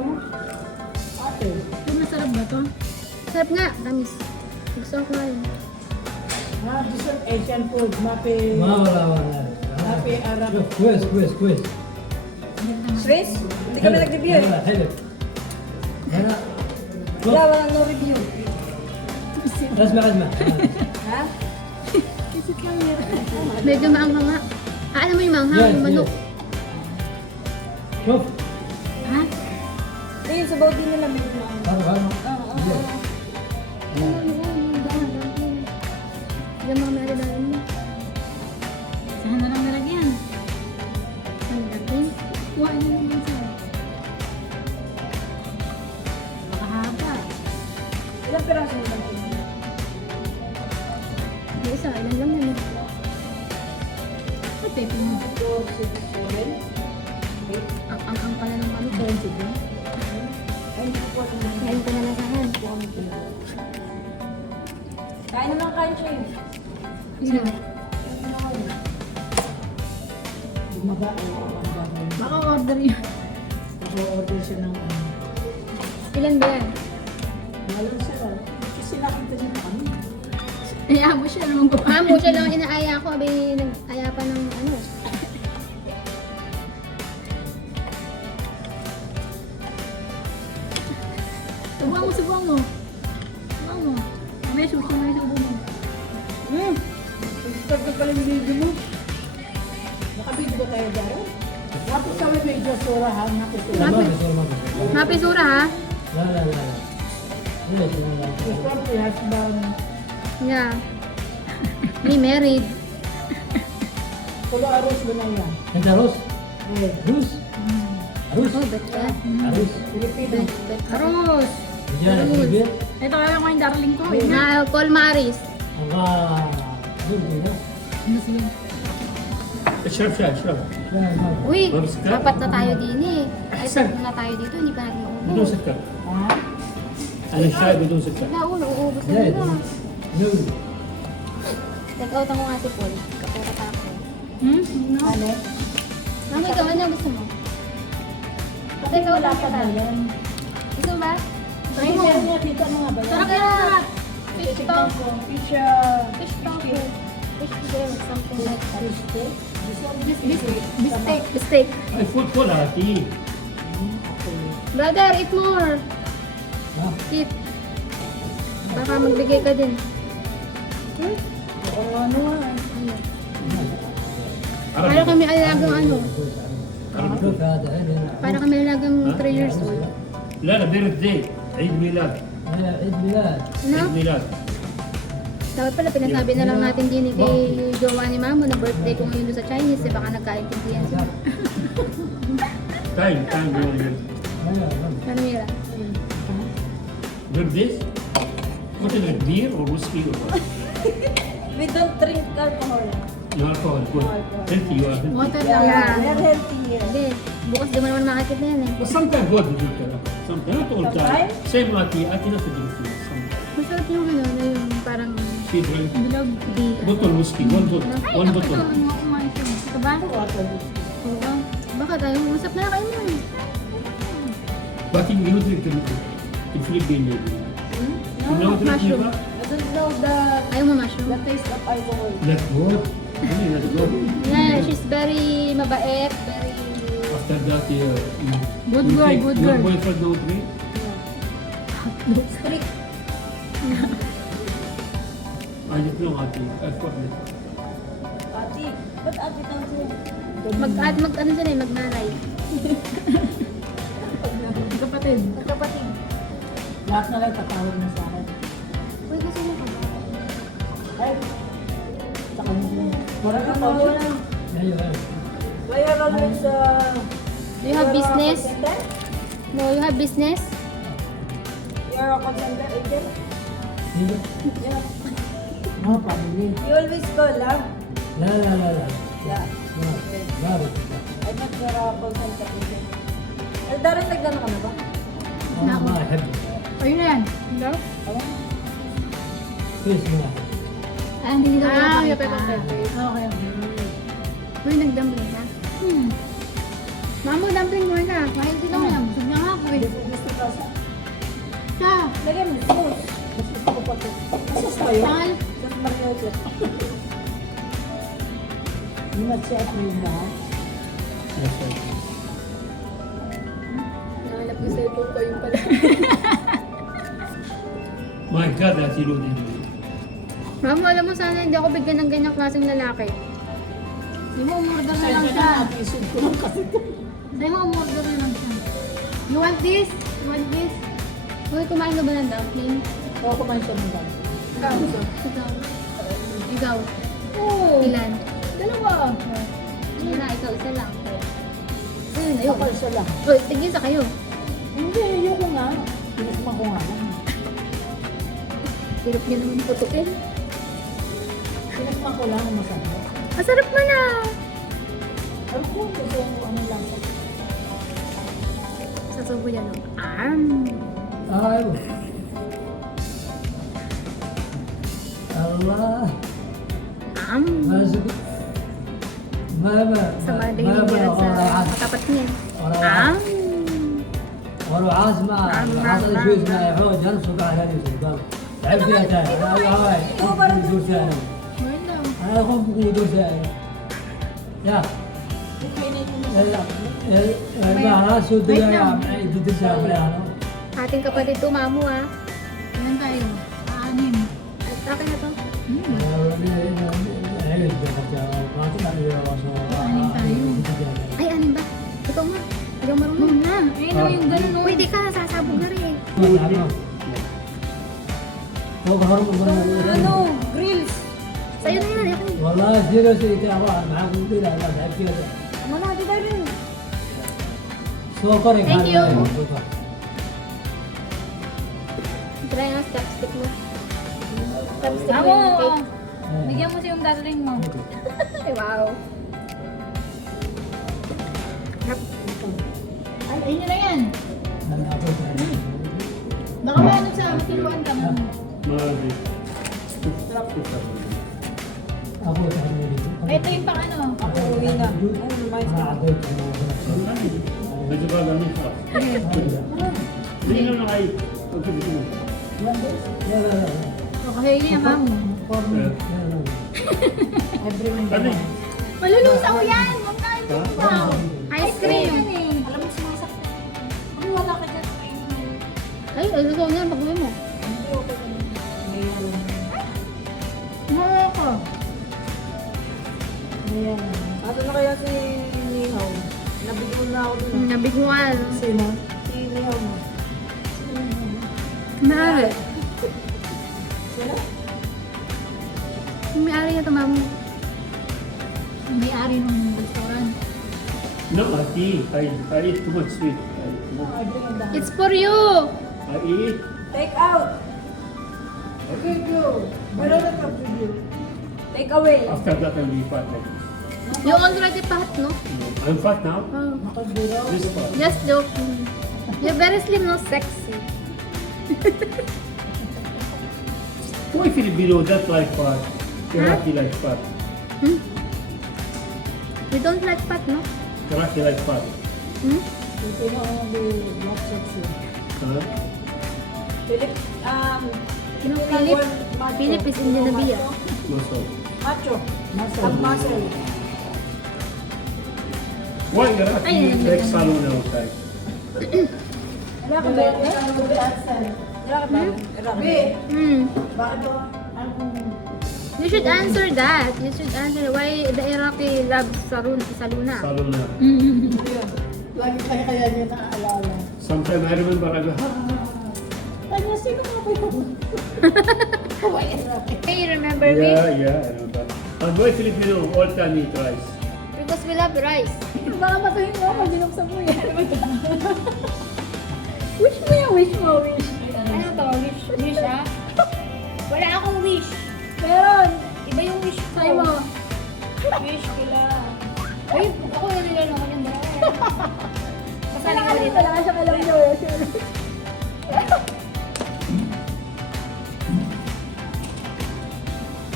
mo. Ate. Masarap ba to? Sarap nga, tamis. Gusto ko nga yun. This is Asian food. Mapi. Wala. Mapi Arab. Quiz. Swiss? Hindi kami nag-review eh. حلو. هنا. Wala, walang no review. اسمع. Ha? Medyo maanghang nga. Alam mo yung maanghang, yung manok. شوف. Ha? Ayun, sa bawdi nila medyo هذا. Diyan mga meron mo. Saan na lang nalagyan? Ang dating. Kuha na naman siya. Makahaba. Ilang piraso mo lang yun? Yung isa, ilan lang yan. Ay, pepe mo. 2, 6, 7. Ang pala ng ano, 20 din. Ay, hindi po. Kain ko na lasahan. Kain na lang kain siya yun. Sino? Gumaga. Baka order yun. Ako-order siya ng ano. Ilan ba yan? Walang sila. Kasi nakita niya kami. Kaya mo siya naman ko. Mo siya lang inaaya ko, abay nag-aya pa ng ano. Subuhan mo. Subuhan mo. May suso mo yung subo mo. Start na pala yung video mo. Nakabidyo tayo dahil. Tapos kami medyo surahan. Nakusura. Mapisura ha? لا. ليش؟ Before the husband. Yeah. Me married. Kulo aros mo na yan. انت روس؟ Eh, روس؟ روس؟ Oh, bet ka. روس؟ Pilipino. Bet. Aros! رجال كبير؟ Ito kaya ko yung darling ko. Na Paul Maris. الله زوجي Ano siya? اشرب شاي اشرب Uy, Babs ka? apat na tayo din eh. Ay, Ahsan. tatlo na tayo dito, hindi pa natin بدون uubos. سكر Ha? انا الشاي بدون سكر Wala, uubos na زايد nila. زوجي Take out ako ate Paul. Kapura pa ako. No? Ano? Mami, ikaw, ano gusto mo? Pati wala pa ba yan? Gusto mo ba? Try mo. Kita mo nga ba yan? Sarap yan. Fish tofu. Fish, Fish tofu. Fish grill, something like that. fish steak? Bistek. Bistek. اي فود كلها في Brother, eat more. ها Eat. Baka magbigay ka din. Oo, ano nga. Para عربي kami alagang ano. شوف هذا عيد Para kami alagang 3 years old. لا لا بيرث داي عيد ميلاد عيد ميلاد No? عيد ميلاد Dapat pala pinasabi na lang natin din kay jowa ni Mamo na birthday ko ngayon doon sa Chinese. Eh, baka nagkaintindihan siya. تايم يوم Kanira. بيرثديز What is it, beer or whiskey or what? We don't drink alcohol. No alcohol, good. Healthy you are healthy. Water Yeah, lang. we are healthy here. Hindi. Bukas di mo naman makakit na yan eh. But sometimes good to drink it. Sometimes, not all time. Same like me, I cannot drink it. Sometimes. Masarap yung ano, na yung parang She drink Bilog. di. bottle whiskey, one bottle. Ay, One ako ito. bottle. Hindi mo kumain ito. Ito ba? Oo. Baka tayo, masap na kayo mo eh. But you drink the Philippine you drink. You know drink mushroom. Neva? I don't know Ayaw mo mushroom. the taste of alcohol. That's good. Really, that's good. Yeah, she's very mabait, very... After that, you Good you girl, take good your girl. boyfriend no drink. Strict. I just know how to. I've got it. Ati. Ba't ati tawag sila? Ano sila eh, magnanay. Kapatid. Magkapatid. Lahat na lang tatawag na sa akin. Uy, gusto mo ka ba? Ay, sa kanila. Wala ka pa Wala. ايوه Why are always Do you have business? center? No, you have business? You are a call center agent? ايوه Yeah. No, family. You always call, ah? لا Yeah. بارك I thought you are a call center agent. Darin nagdano ka na ba? الله ما احب Ayun na yan. Hello? كويس ما Ah, hindi nila Ah, pinapakita. Okay, okay. Uy, nag-dumpling ka? Mamo, dumpling mo ka. Kahit hindi lang yan. Busog na nga ako eh. Gusto kasi. Siya. Lagyan mo sauce. Mas gusto ko pa ito. Masas tayo. Sal. Sauce marioche. Yung nag-chef rin lahat. Yes, sir. Nahanap yung cellphone ko yung pala. My God, that's loaded. Mamo, alam mo sana hindi ako bigyan ng ganyang klaseng lalaki. Hindi mo umorder na Kaya lang na siya. natisod ko lang kasi ito. Hindi mo umorder na lang siya. You want this? You want this? Uy, kumain ka ba ng dumpling? Oo, kumain siya ng dami. Ikaw. Ikaw. Oo. Ilan? Dalawa. Ano na, ikaw isa lang. Ayun, ayun. Kapal siya lang. Uy, tigil sa kayo. Hindi, ayoko nga. Pinikman ko nga lang. Hirap niya naman putukin. Pinikman ko lang ang masarap. Masarap mo na! Alam ko, gusto ko ano lang. Sa subo yan, no? أيوة الله ما زبط ما Sama din yung bilang sa katapat niya. ولو عازمة العصر شو اسمه يعود ينصب على اليوسف لعب فيها ثاني أنا يدور ثاني Meron daw. أنا أخوف يدور ثاني يا البهارات والدقايق يدور ثاني Ating kapatid to, Mamo, ah. Ilan tayo? Anim. At akin na to. Ay, anin ba? Ikaw nga. Ikaw marunong. Na. Ayun na yung ganun. oh. Pwede ka, sasabog na rin. Ano? Grills. Sa'yo na yan, ako. والله سيريس معاكم كده لا تعب كده Manado na rin. سوكر Thank you. Try nga, chopstick mo. Chopstick mo Amo. yung cake. Bigyan mo siyang darling mo. Ay, wow. Ay, ayun na yan. Baka ba ano sa matuluan ka mo? Marami. أبو تعمل Ito yung pang ano. Ako uwi na. Medyo ba ganun ka? Hindi na na kayo. Okay, dito mo. لا لا لا Okay, yun yung mamo. Ano eh? Malulusaw yan! Huwag na wow. Ice cream. Alam mo sumasakit. Ano wala ka dyan? Ay, lusaw niyan, pag-uwi mo. Hindi okay ka naman. Mayroon. Mamo ko. Ayan. Ato na kaya si Nihaw? Nabigo na ako dun. Nabig mo nga, no? Sino? Si Nihaw mo. Maaari. Sino? May-ari niya ito, Mamo. May-ari ng restaurant. No, I eat too much sweet. I eat too much. I bring it down. It's for you! I eat. Take out. Video. Meron na ka video. Take away. After that, I'll be fat like this. You already fat, no? I'm fat now. Oh. Nakaguro. This fat. Just joking. You're very slim, no? Sexy. Why if you below that like fat? Karate like fat. Hmm? You don't like fat, no? Karate like fat. Hmm? Ito na ang black sexy. Huh? Philip, Philip? Philip is Indian na biya. Muscle. Macho. Muscle. Ang muscle. Why karate Ay, like salon outside? Wala ka ba? Wala ka ba? Hmm. Bakit ba? You should answer that. You should answer why the Iraqi loves Saluna. Salon na. Lagi kaya niya naaalala. Sometimes I remember I go, Kanya, sino nga ba yun? Hey, you remember me? yeah, I remember. And why Filipino all time eat rice? Because we love rice. Baka matuhin mo ako, binuksan mo yan. Wish mo yung wish mo, wish. Ano to? Wish? Wish, ah? Wala akong wish. Meron. Iba yung wish ko. Sa'yo mo. Wish kila. Ay, ako yung nilalo ko yung dalawa. Kasali ko dito. Wala ka siyang alam niyo.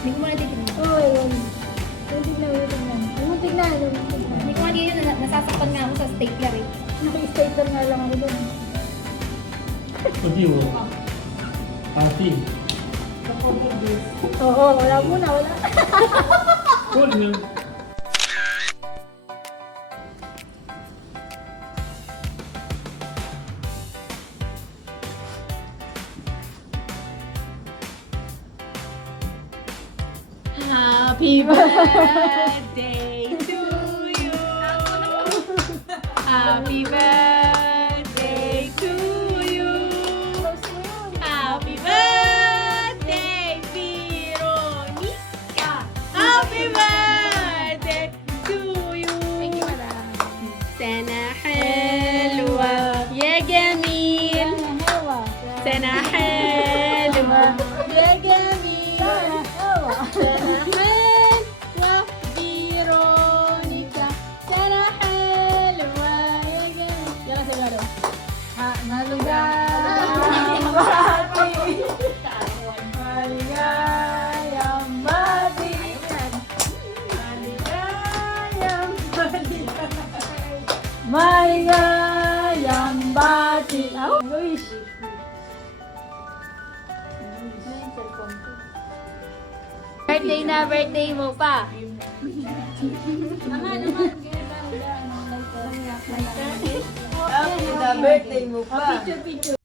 Hindi ko muna titignan. Oo, yun. Yung tignan, yung tignan. Yung tignan, yung tignan. Hindi ko nga dito nasasaktan nga ako sa stapler eh. Naki-stapler nga lang ako dun. What do you want? Party. Oo, wala muna, wala. Cool yun. Happy birthday to you. Happy birthday to you. Happy birthday, Veronica. Happy birthday to you. Thank you, madam. سنة حلوة يا جميل. سنة حلوة يا جميل. سنة حلوة فيرونيكا. سنة حلوة يا جميل. يلا سجارة. Maligayang bati. Maligayang bati. Maligayang bati. Maligayang bati. Oh, Luis. Birthday na birthday mo pa. Happy na birthday mo pa. Picture.